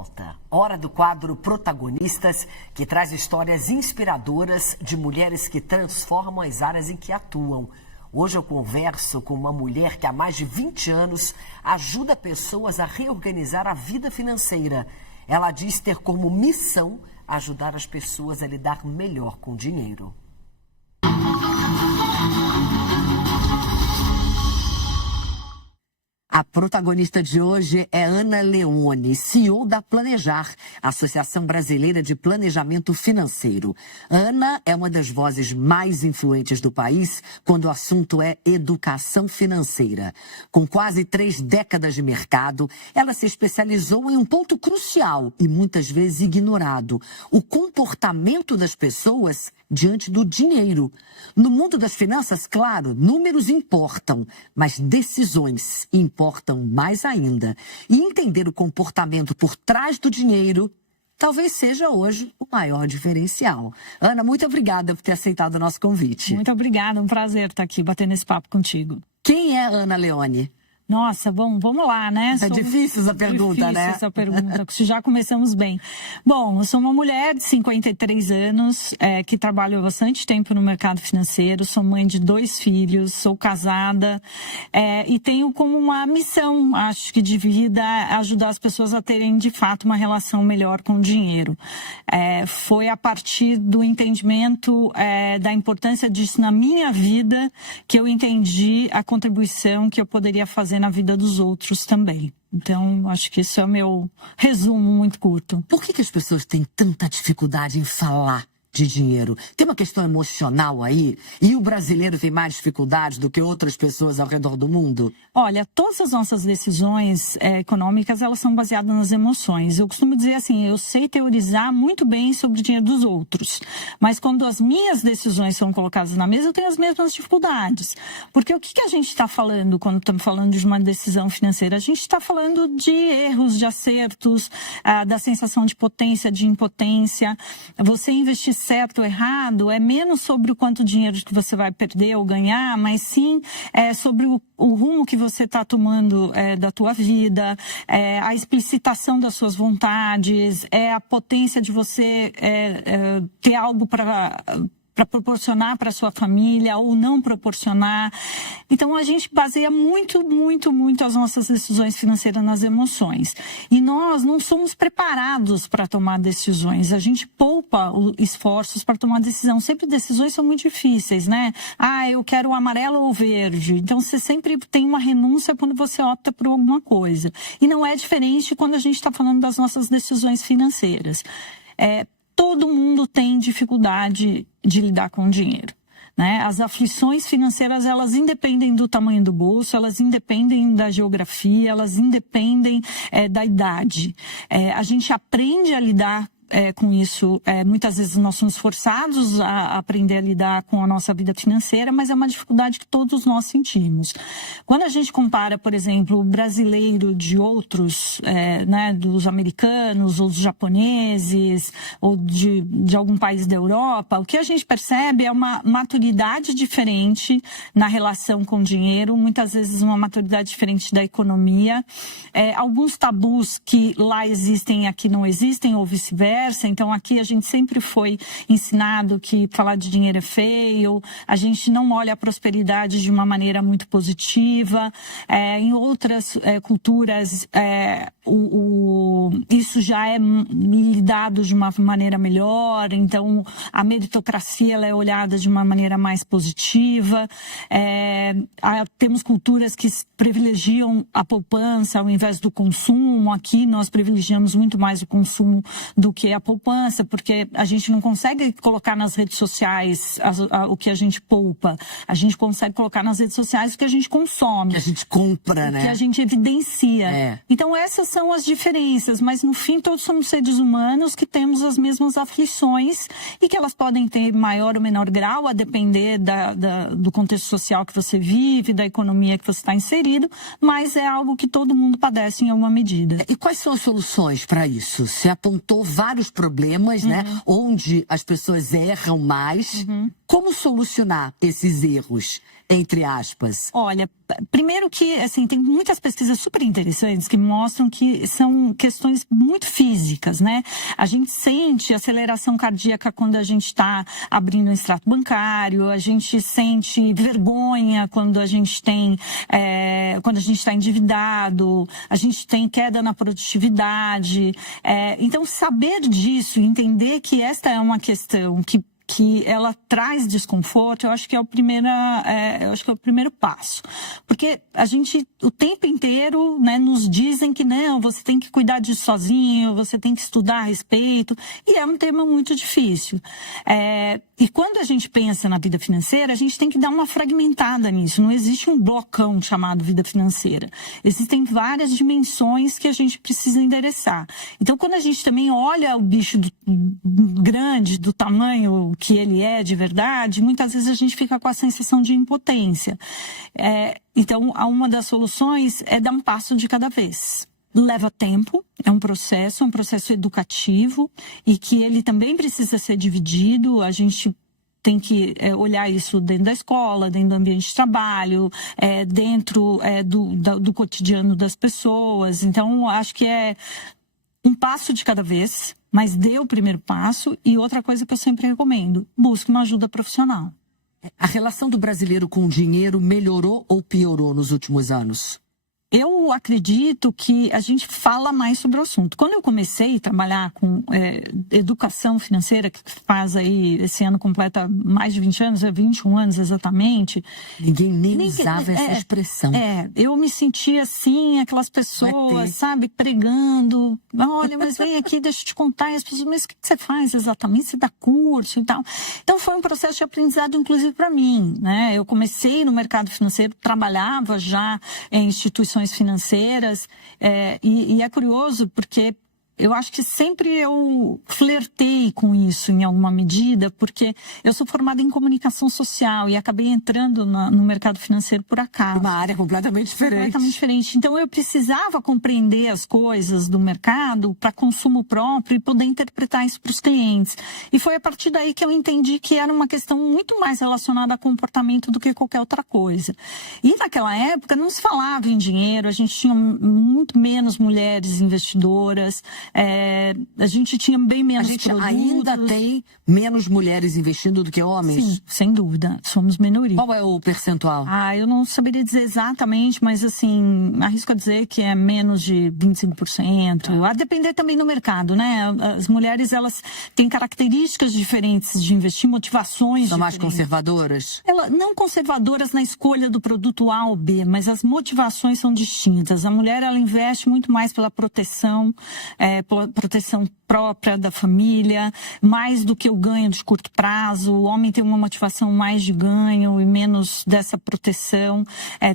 volta. Hora do quadro Protagonistas, que traz histórias inspiradoras de mulheres que transformam as áreas em que atuam. Hoje eu converso com uma mulher que há mais de 20 anos ajuda pessoas a reorganizar a vida financeira. Ela diz ter como missão ajudar as pessoas a lidar melhor com o dinheiro. A protagonista de hoje é Ana Leone, CEO da Planejar, Associação Brasileira de Planejamento Financeiro. Ana é uma das vozes mais influentes do país quando o assunto é educação financeira. Com quase 3 décadas de mercado, ela se especializou em um ponto crucial e muitas vezes ignorado: o comportamento das pessoas diante do dinheiro. No mundo das finanças, claro, números importam, mas decisões importam mais ainda. E entender o comportamento por trás do dinheiro talvez seja hoje o maior diferencial. Ana, muito obrigada por ter aceitado o nosso convite. Muito obrigada, um prazer estar aqui batendo esse papo contigo. Quem é Ana Leone? Nossa, bom, vamos lá, né? É difícil essa pergunta, né? Essa pergunta, já começamos bem. Bom, eu sou uma mulher de 53 anos, que trabalha há bastante tempo no mercado financeiro, sou mãe de 2 filhos, sou casada e tenho como uma missão, acho que de vida, ajudar as pessoas a terem, de fato, uma relação melhor com o dinheiro. Foi a partir do entendimento da importância disso na minha vida que eu entendi a contribuição que eu poderia fazer na vida dos outros também. Então, acho que isso é o meu resumo muito curto. Por que as pessoas têm tanta dificuldade em falar de dinheiro? Tem uma questão emocional aí? E o brasileiro tem mais dificuldades do que outras pessoas ao redor do mundo? Olha, todas as nossas decisões econômicas, elas são baseadas nas emoções. Eu costumo dizer assim, eu sei teorizar muito bem sobre o dinheiro dos outros, mas quando as minhas decisões são colocadas na mesa, eu tenho as mesmas dificuldades. Porque o que a gente está falando quando estamos falando de uma decisão financeira? A gente está falando de erros, de acertos, da sensação de potência, de impotência. Você investir certo ou errado é menos sobre o quanto dinheiro que você vai perder ou ganhar, mas sim sobre o rumo que você está tomando da tua vida, a explicitação das suas vontades, a potência de você ter algo para proporcionar para a sua família ou não proporcionar. Então, a gente baseia muito as nossas decisões financeiras nas emoções. E nós não somos preparados para tomar decisões. A gente poupa esforços para tomar decisão. Sempre decisões são muito difíceis, né? Eu quero o amarelo ou o verde. Então, você sempre tem uma renúncia quando você opta por alguma coisa. E não é diferente quando a gente está falando das nossas decisões financeiras. Todo mundo tem dificuldade de lidar com o dinheiro, né? As aflições financeiras, elas independem do tamanho do bolso, elas independem da geografia, elas independem da idade. A gente aprende a lidar com isso. Muitas vezes nós somos forçados a aprender a lidar com a nossa vida financeira, mas é uma dificuldade que todos nós sentimos. Quando a gente compara, por exemplo, o brasileiro de outros, né, dos americanos ou dos japoneses ou de algum país da Europa, o que a gente percebe é uma maturidade diferente na relação com o dinheiro, muitas vezes uma maturidade diferente da economia, alguns tabus que lá existem e aqui não existem, ou vice-versa. Então, aqui a gente sempre foi ensinado que falar de dinheiro é feio, a gente não olha a prosperidade de uma maneira muito positiva. Em outras culturas, isso já é lidado de uma maneira melhor, então a meritocracia ela é olhada de uma maneira mais positiva. Temos culturas que privilegiam a poupança ao invés do consumo. Aqui nós privilegiamos muito mais o consumo do que a poupança, porque a gente não consegue colocar nas redes sociais o que a gente poupa. A gente consegue colocar nas redes sociais o que a gente consome. Que a gente compra, né? Que a gente evidencia. Então essas são as diferenças, mas no fim todos somos seres humanos que temos as mesmas aflições e que elas podem ter maior ou menor grau, a depender do contexto social que você vive, da economia que você está inserido, mas é algo que todo mundo padece em alguma medida. E quais são as soluções para isso? Você apontou vários problemas, né? Onde as pessoas erram mais. Como solucionar esses erros, entre aspas? Olha, primeiro que, assim, tem muitas pesquisas super interessantes que mostram que são questões muito físicas, né? A gente sente aceleração cardíaca quando a gente está abrindo um extrato bancário, a gente sente vergonha quando a gente tem, quando a gente está endividado, a gente tem queda na produtividade. Então, saber disso, entender que esta é uma questão que ela traz desconforto, eu acho que é o primeiro passo. Porque a gente, o tempo inteiro, né, nos dizem que não, você tem que cuidar disso sozinho, você tem que estudar a respeito, e é um tema muito difícil. E quando a gente pensa na vida financeira, a gente tem que dar uma fragmentada nisso. Não existe um blocão chamado vida financeira. Existem várias dimensões que a gente precisa endereçar. Então, quando a gente também olha o bicho grande, do tamanho que ele é de verdade, muitas vezes a gente fica com a sensação de impotência. Então, uma das soluções é dar um passo de cada vez. Leva tempo, é um processo educativo e que ele também precisa ser dividido. A gente tem que olhar isso dentro da escola, dentro do ambiente de trabalho, dentro do cotidiano das pessoas. Então, acho que é um passo de cada vez, mas dê o primeiro passo. E outra coisa que eu sempre recomendo, busque uma ajuda profissional. A relação do brasileiro com o dinheiro melhorou ou piorou nos últimos anos? Eu acredito que a gente fala mais sobre o assunto. Quando eu comecei a trabalhar com educação financeira, que faz aí, esse ano completa mais de 20 anos, 21 anos exatamente. Ninguém usava essa expressão. Eu me sentia assim, aquelas pessoas, sabe, pregando. Olha, mas vem aqui, deixa eu te contar. E as pessoas, mas o que você faz exatamente? Você dá curso e tal. Então foi um processo de aprendizado, inclusive para mim, né? Eu comecei no mercado financeiro, trabalhava já em instituições financeiras, e é curioso porque eu acho que sempre eu flertei com isso em alguma medida, porque eu sou formada em comunicação social e acabei entrando no mercado financeiro por acaso. Uma área completamente diferente. Então eu precisava compreender as coisas do mercado para consumo próprio e poder interpretar isso para os clientes. E foi a partir daí que eu entendi que era uma questão muito mais relacionada a comportamento do que qualquer outra coisa. E naquela época não se falava em dinheiro, a gente tinha muito menos mulheres investidoras, a gente tinha bem menos produtos. A gente ainda tem menos mulheres investindo do que homens? Sim, sem dúvida. Somos minoria. Qual é o percentual? Eu não saberia dizer exatamente, mas assim, arrisco a dizer que é menos de 25%. A depender também do mercado, né? As mulheres, elas têm características diferentes de investir, motivações São mais diferentes. conservadoras? Não conservadoras na escolha do produto A ou B, mas as motivações são distintas. A mulher, ela investe muito mais pela proteção própria da família, mais do que o ganho de curto prazo. O homem tem uma motivação mais de ganho e menos dessa proteção.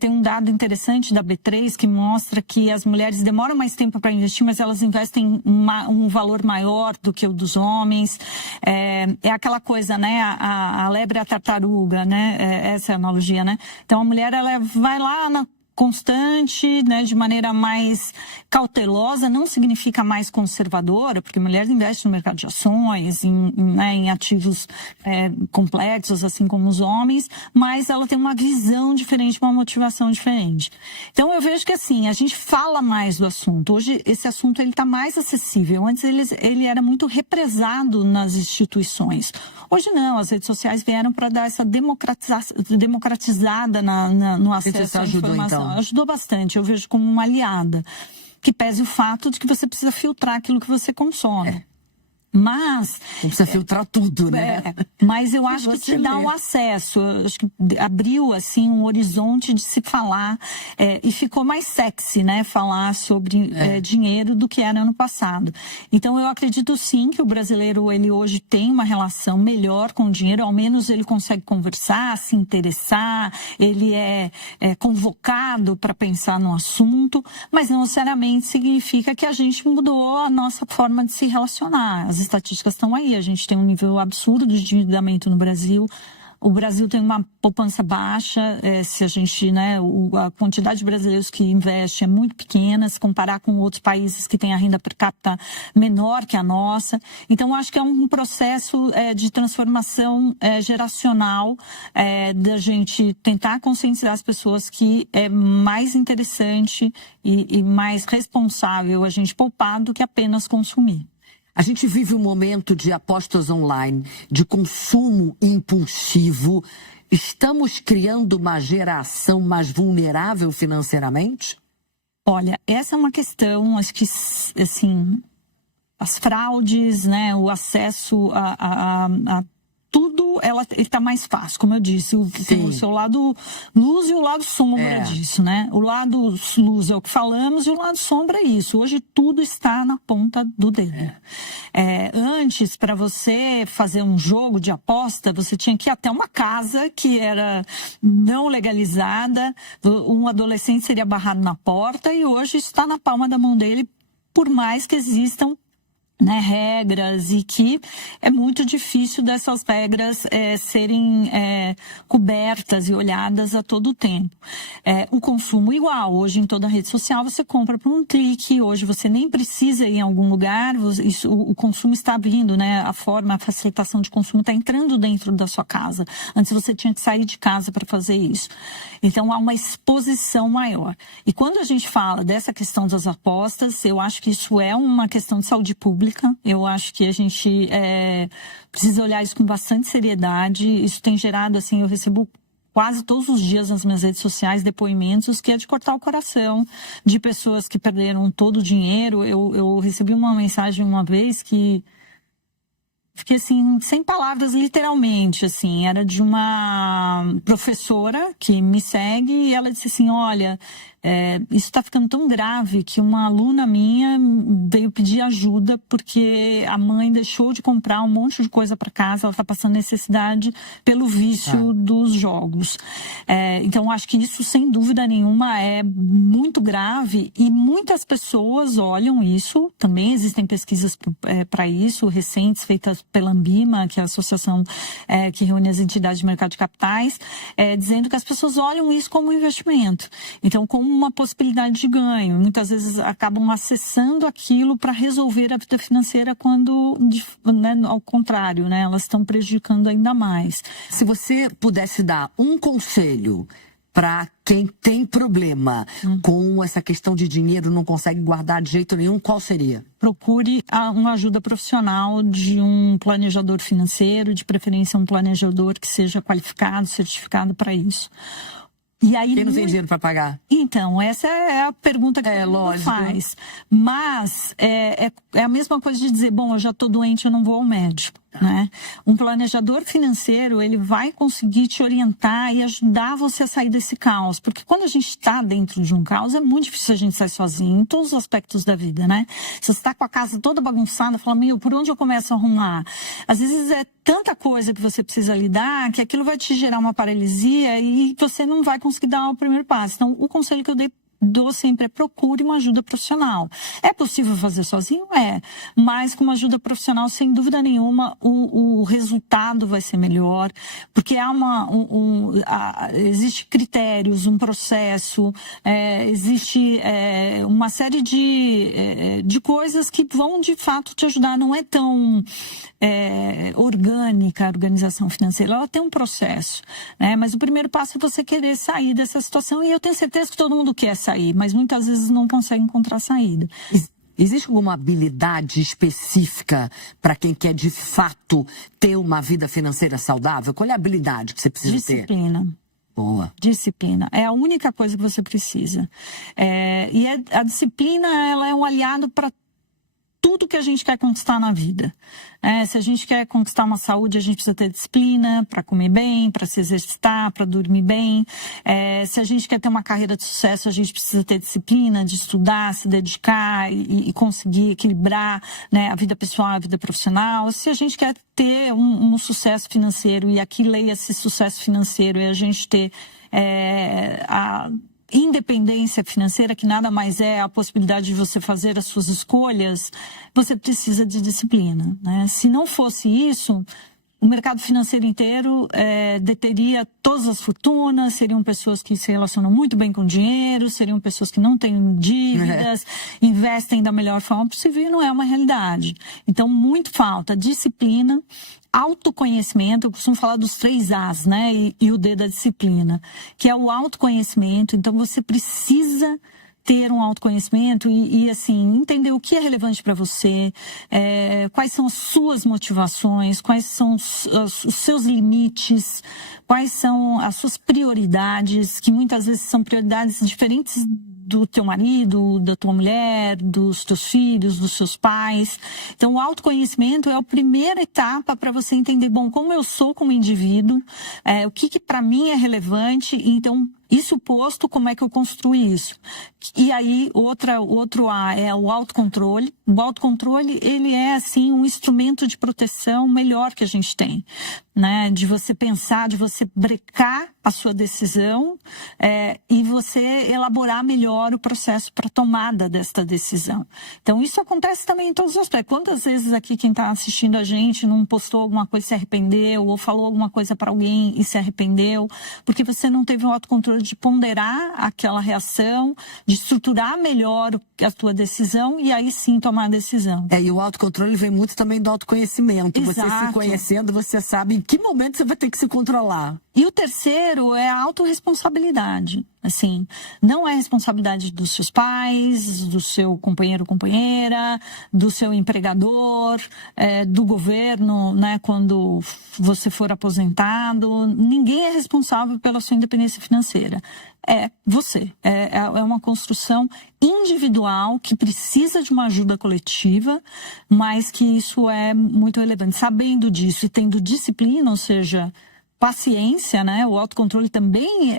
Tem um dado interessante da B3 que mostra que as mulheres demoram mais tempo para investir, mas elas investem um valor maior do que o dos homens. É aquela coisa, né? A lebre e a tartaruga, né? Essa é a analogia, né? Então a mulher, ela vai lá na constante, né, de maneira mais cautelosa, não significa mais conservadora, porque mulheres investem no mercado de ações, em ativos complexos, assim como os homens, mas ela tem uma visão diferente, uma motivação diferente. Então eu vejo que assim, a gente fala mais do assunto. Hoje esse assunto está mais acessível. Antes ele era muito represado nas instituições. Hoje não, as redes sociais vieram para dar essa democratizada no acesso à informação. Então. Ajudou bastante, eu vejo como uma aliada, que pese o fato de que você precisa filtrar aquilo que você consome. Mas... Não precisa filtrar tudo, né? Mas eu acho que te dá o acesso, eu acho que abriu, assim, um horizonte de se falar, e ficou mais sexy, né, falar sobre dinheiro do que era no passado. Então, eu acredito, sim, que o brasileiro, ele hoje tem uma relação melhor com o dinheiro, ao menos ele consegue conversar, se interessar, ele é convocado para pensar no assunto, mas não necessariamente significa que a gente mudou a nossa forma de se relacionar. As estatísticas estão aí, a gente tem um nível absurdo de endividamento no Brasil, O Brasil tem uma poupança baixa, se a gente, né, a quantidade de brasileiros que investe é muito pequena, se comparar com outros países que têm a renda per capita menor que a nossa. Então, acho que é um processo de transformação geracional, da gente tentar conscientizar as pessoas que é mais interessante e mais responsável a gente poupar do que apenas consumir. A gente vive um momento de apostas online, de consumo impulsivo. Estamos criando uma geração mais vulnerável financeiramente? Olha, essa é uma questão, acho que, assim, as fraudes, né, o acesso a tudo, ele está mais fácil, como eu disse. Tem o seu lado luz e o lado sombra disso, né? O lado luz é o que falamos e o lado sombra é isso. Hoje tudo está na ponta do dedo. Antes, para você fazer um jogo de aposta, você tinha que ir até uma casa que era não legalizada, um adolescente seria barrado na porta, e hoje está na palma da mão dele, por mais que existam, né, regras, e que é muito difícil dessas regras serem cobertas e olhadas a todo tempo. O consumo igual, hoje em toda rede social você compra por um clique, hoje você nem precisa ir em algum lugar, o consumo está vindo, né, a facilitação de consumo está entrando dentro da sua casa. Antes você tinha que sair de casa para fazer isso. Então há uma exposição maior. E quando a gente fala dessa questão das apostas, eu acho que isso é uma questão de saúde pública. Eu acho que a gente precisa olhar isso com bastante seriedade. Isso tem gerado, assim, eu recebo quase todos os dias nas minhas redes sociais depoimentos que é de cortar o coração, de pessoas que perderam todo o dinheiro. Eu recebi uma mensagem uma vez que fiquei, assim, sem palavras, literalmente, assim. Era de uma professora que me segue e ela disse assim, olha, isso está ficando tão grave que uma aluna minha veio pedir ajuda porque a mãe deixou de comprar um monte de coisa para casa, ela está passando necessidade pelo vício dos jogos. Então, acho que isso, sem dúvida nenhuma, é muito grave e muitas pessoas olham isso. Também existem pesquisas para isso, recentes, feitas pela Ambima, que é a associação que reúne as entidades de mercado de capitais, dizendo que as pessoas olham isso como um investimento. Então, como uma possibilidade de ganho. Muitas vezes acabam acessando aquilo para resolver a vida financeira quando, né, ao contrário, né, elas estão prejudicando ainda mais. Se você pudesse dar um conselho para quem tem problema com essa questão de dinheiro, não consegue guardar de jeito nenhum, qual seria? Procure uma ajuda profissional de um planejador financeiro, de preferência um planejador que seja qualificado, certificado para isso. E aí, quem não tem dinheiro para pagar? Então, essa é a pergunta que todo mundo faz. Mas é a mesma coisa de dizer, bom, eu já estou doente, eu não vou ao médico. Né? Um planejador financeiro, ele vai conseguir te orientar e ajudar você a sair desse caos. Porque quando a gente está dentro de um caos, é muito difícil a gente sair sozinho em todos os aspectos da vida, né? Se você está com a casa toda bagunçada, fala, meu, por onde eu começo a arrumar? Às vezes é tanta coisa que você precisa lidar que aquilo vai te gerar uma paralisia e você não vai conseguir dar o primeiro passo. Então, o conselho que eu dou sempre procure uma ajuda profissional. É possível fazer sozinho? Mas com uma ajuda profissional, sem dúvida nenhuma, o resultado vai ser melhor, porque existe critérios, um processo, existe uma série de coisas que vão, de fato, te ajudar. Não é tão orgânica a organização financeira, ela tem um processo, né? Mas o primeiro passo é você querer sair dessa situação, e eu tenho certeza que todo mundo quer sair, mas muitas vezes não consegue encontrar saída. Existe alguma habilidade específica para quem quer, de fato, ter uma vida financeira saudável? Qual é a habilidade que você precisa ter? Disciplina. Boa. Disciplina. É a única coisa que você precisa. A disciplina, ela é um aliado para tudo que a gente quer conquistar na vida. Se a gente quer conquistar uma saúde, a gente precisa ter disciplina para comer bem, para se exercitar, para dormir bem. Se a gente quer ter uma carreira de sucesso, a gente precisa ter disciplina de estudar, se dedicar e conseguir equilibrar, né, a vida pessoal e a vida profissional. Se a gente quer ter um sucesso financeiro, e aqui leia-se sucesso financeiro, é a gente ter a independência financeira, que nada mais é a possibilidade de você fazer as suas escolhas, você precisa de disciplina, né? Se não fosse isso, o mercado financeiro inteiro deteria todas as fortunas, seriam pessoas que se relacionam muito bem com dinheiro, seriam pessoas que não têm dívidas, investem da melhor forma possível, e não é uma realidade. Então, muito falta disciplina, autoconhecimento. Eu costumo falar dos 3 As, né? E o D da disciplina, que é o autoconhecimento. Então, você precisa ter um autoconhecimento e assim, entender o que é relevante para você, quais são as suas motivações, quais são os seus limites, quais são as suas prioridades, que muitas vezes são prioridades diferentes do teu marido, da tua mulher, dos teus filhos, dos seus pais. Então, o autoconhecimento é a primeira etapa para você entender, bom, como eu sou como indivíduo, o que para mim é relevante, então, isso posto, como é que eu construo isso? E aí, outro A é o autocontrole. O autocontrole, ele é, assim, um instrumento de proteção melhor que a gente tem, né? De você pensar, de você brecar a sua decisão e você elaborar melhor o processo para tomada desta decisão. Então, isso acontece também em todos os aspectos. Quantas vezes aqui quem está assistindo a gente não postou alguma coisa e se arrependeu, ou falou alguma coisa para alguém e se arrependeu, porque você não teve o autocontrole de ponderar aquela reação, de estruturar melhor a tua decisão e aí sim tomar a decisão. E o autocontrole vem muito também do autoconhecimento. Exato. Você se conhecendo, você sabe em que momento você vai ter que se controlar. E o terceiro é a autorresponsabilidade. Assim, não é responsabilidade dos seus pais, do seu companheiro ou companheira, do seu empregador, do governo, né, quando você for aposentado. Ninguém é responsável pela sua independência financeira. É você. É uma construção individual que precisa de uma ajuda coletiva, mas que isso é muito relevante. Sabendo disso e tendo disciplina, ou seja, paciência, né? O autocontrole também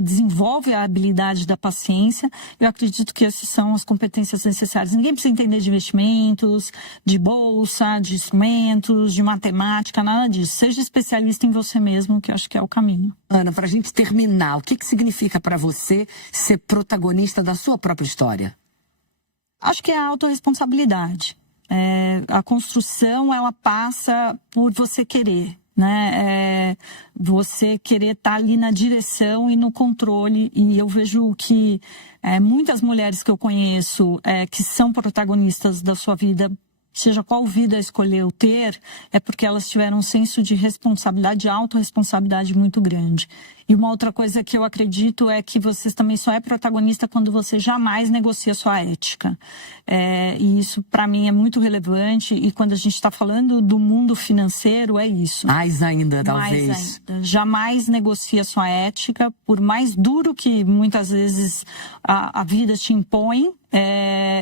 desenvolve a habilidade da paciência. Eu acredito que essas são as competências necessárias. Ninguém precisa entender de investimentos, de bolsa, de instrumentos, de matemática, nada disso. Seja especialista em você mesmo, que eu acho que é o caminho. Ana, para a gente terminar, o que significa para você ser protagonista da sua própria história? Acho que é a autorresponsabilidade. A construção, ela passa por você querer, né? Você querer estar ali na direção e no controle. E eu vejo que muitas mulheres que eu conheço que são protagonistas da sua vida, seja qual vida escolheu ter, é porque elas tiveram um senso de responsabilidade, de autorresponsabilidade muito grande. E uma outra coisa que eu acredito é que você também só é protagonista quando você jamais negocia sua ética. E isso, para mim, é muito relevante. E quando a gente está falando do mundo financeiro, é isso. Mais ainda, talvez. Mais ainda. Jamais negocia sua ética, por mais duro que muitas vezes a vida te impõe,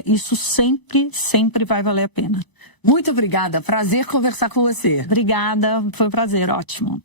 isso sempre vai valer a pena. Muito obrigada. Prazer conversar com você. Obrigada. Foi um prazer. Ótimo.